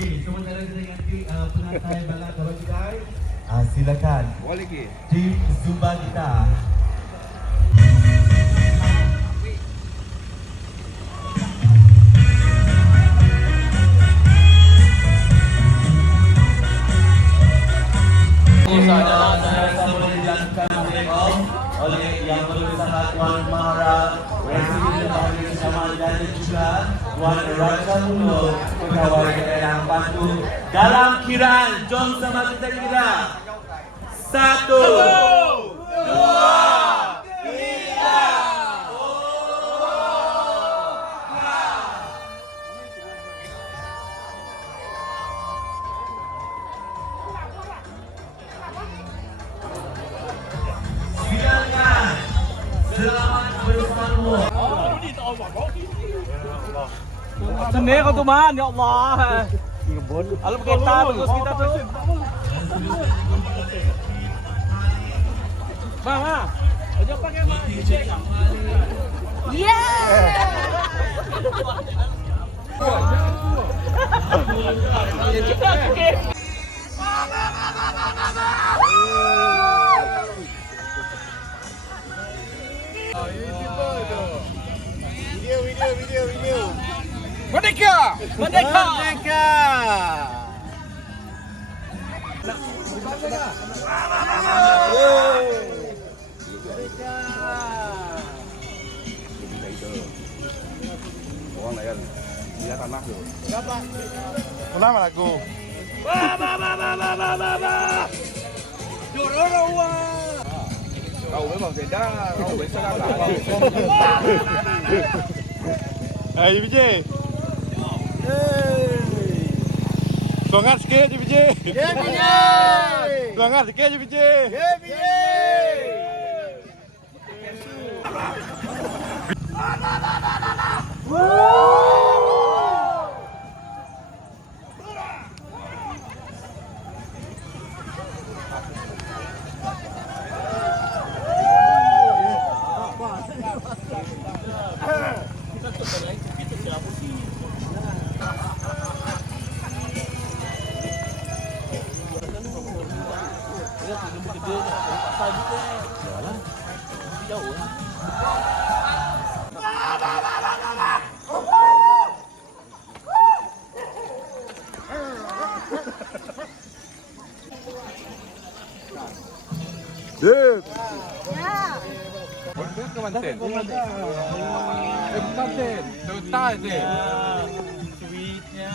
Okey, sementara kita ganti uh, pengantai balak Abang Jidai. Uh, silakan. Boleh ke? Tim Zumba kita. Oleh oleh yang berbesar Tuan Mahara Presiden Bahagia Kesamaan dan juga Tuan Raja Dalam kiraan jom sama kita kira satu dua tiga silakan selamat bersama Seni kau tu man, ya Allah. Alam kita terus kita tu. Bang ah. Aja pakai mak. Merdeka! Merdeka! Orang lain, dia tanah tu. Kenapa? Kenapa lagu? Ba ba ba ba ba ba ba ba. Jororowa. Kau memang beda, kau beda lah. Hey, Vijay. So sikit je PJ. Ya PJ. Semangat sikit je Woo! JPJ. Dek. Kemanten. Kemanten. Total je. Sweetnya.